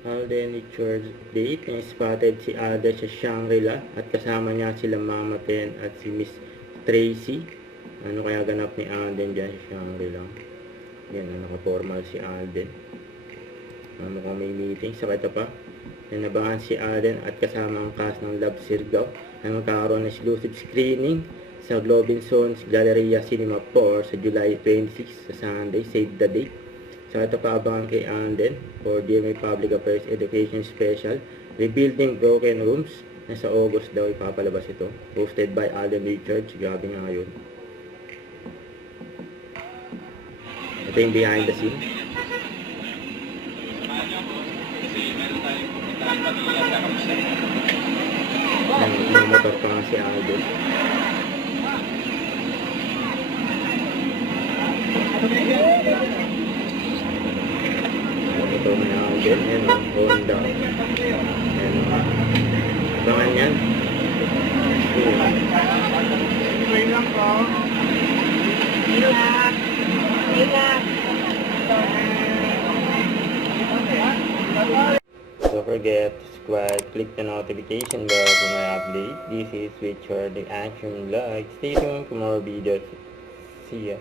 Alden Richards update. Na-spotted si Alden sa Shangri-La at kasama niya sila Mama Ten at si Miss Tracy. Ano kaya ganap ni Alden dyan sa Shangri-La? Yan, naka-formal si Alden. Mukhang may meeting. Saka ito pa, nanabangan si Alden at kasama ang cast ng Love Sirgaw na magkakaroon ng exclusive screening sa Globinsons Galleria Cinema 4 sa July 26 sa Sunday. Save the date. So ito pa abangan kay Alden for DMA Public Affairs Education Special Rebuilding Broken Rooms na sa August daw ipapalabas ito. Hosted by Alden Richards. Grabe nga yun. Ito yung behind the scene. May motor pa nga si Alden. Ito may Alden. Yan o, Honda. Yan o. Abangan yan. Wait lang po. Ingat. Ingat. Don't forget to subscribe, click the notification bell for my update. This is Richard, the Action Vlog. Stay tuned for more videos. See ya.